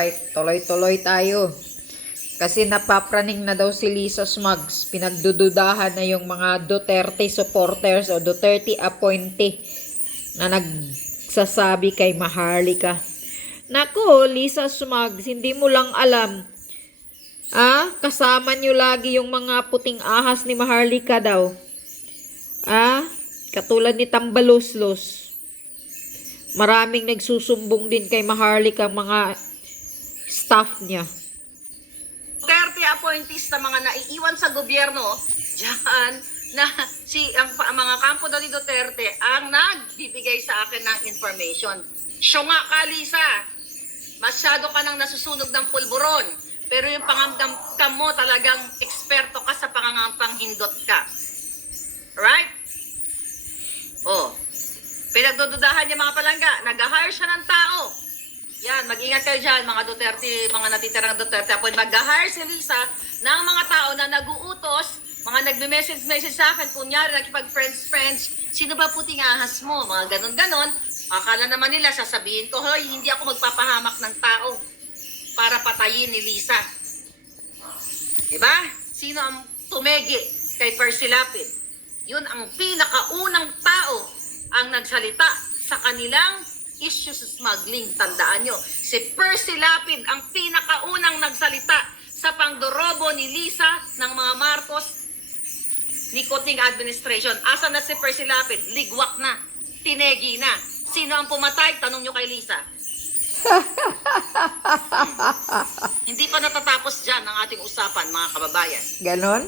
Alright, tuloy-tuloy tayo. Kasi napapraning na daw si Lisa Smugs. Pinagdududahan na yung mga Duterte supporters o Duterte appointee na nagsasabi kay Maharlika. Naku, Lisa Smugs, hindi mo lang alam. Kasama nyo lagi yung mga puting ahas ni Maharlika daw. Katulad ni Tambaluslos. Maraming nagsusumbong din kay Maharlika mga staff niya. Duterte appointees na mga naiiwan sa gobyerno, diyan na ang mga kampo daw ni Duterte ang nagbibigay sa akin ng information. Siya nga ka, Lisa, masyado ka nang nasusunog ng pulburon, pero yung pangamdam mo talagang eksperto ka sa pangangampang hindot ka. Right? Pinagdududahan niya mga palangga, nag-hire siya ng tao. Yan, mag-ingat kayo dyan, mga Duterte, mga natitirang Duterte. Apo, mag-hire si Lisa ng mga tao na nag-uutos, mga nagme-message sa akin, kunyari, nakipag-friends, sino ba puting ahas mo? Mga ganon-ganon. Akala naman nila, sasabihin ko, hoy, hindi ako magpapahamak ng tao para patayin ni Lisa. Diba? Sino ang tumegi kay Percy Lapid? Yun ang pinakaunang tao ang nagsalita sa kanilang issue sa smuggling. Tandaan nyo, si Percy Lapid ang pinakaunang nagsalita sa pangdorobo ni Lisa ng mga Marcos ni Kuting administration. Asa na si Percy Lapid? Ligwak na. Tinegi na. Sino ang pumatay? Tanong nyo kay Lisa. Hindi pa natatapos dyan ang ating usapan, mga kababayan. Ganon?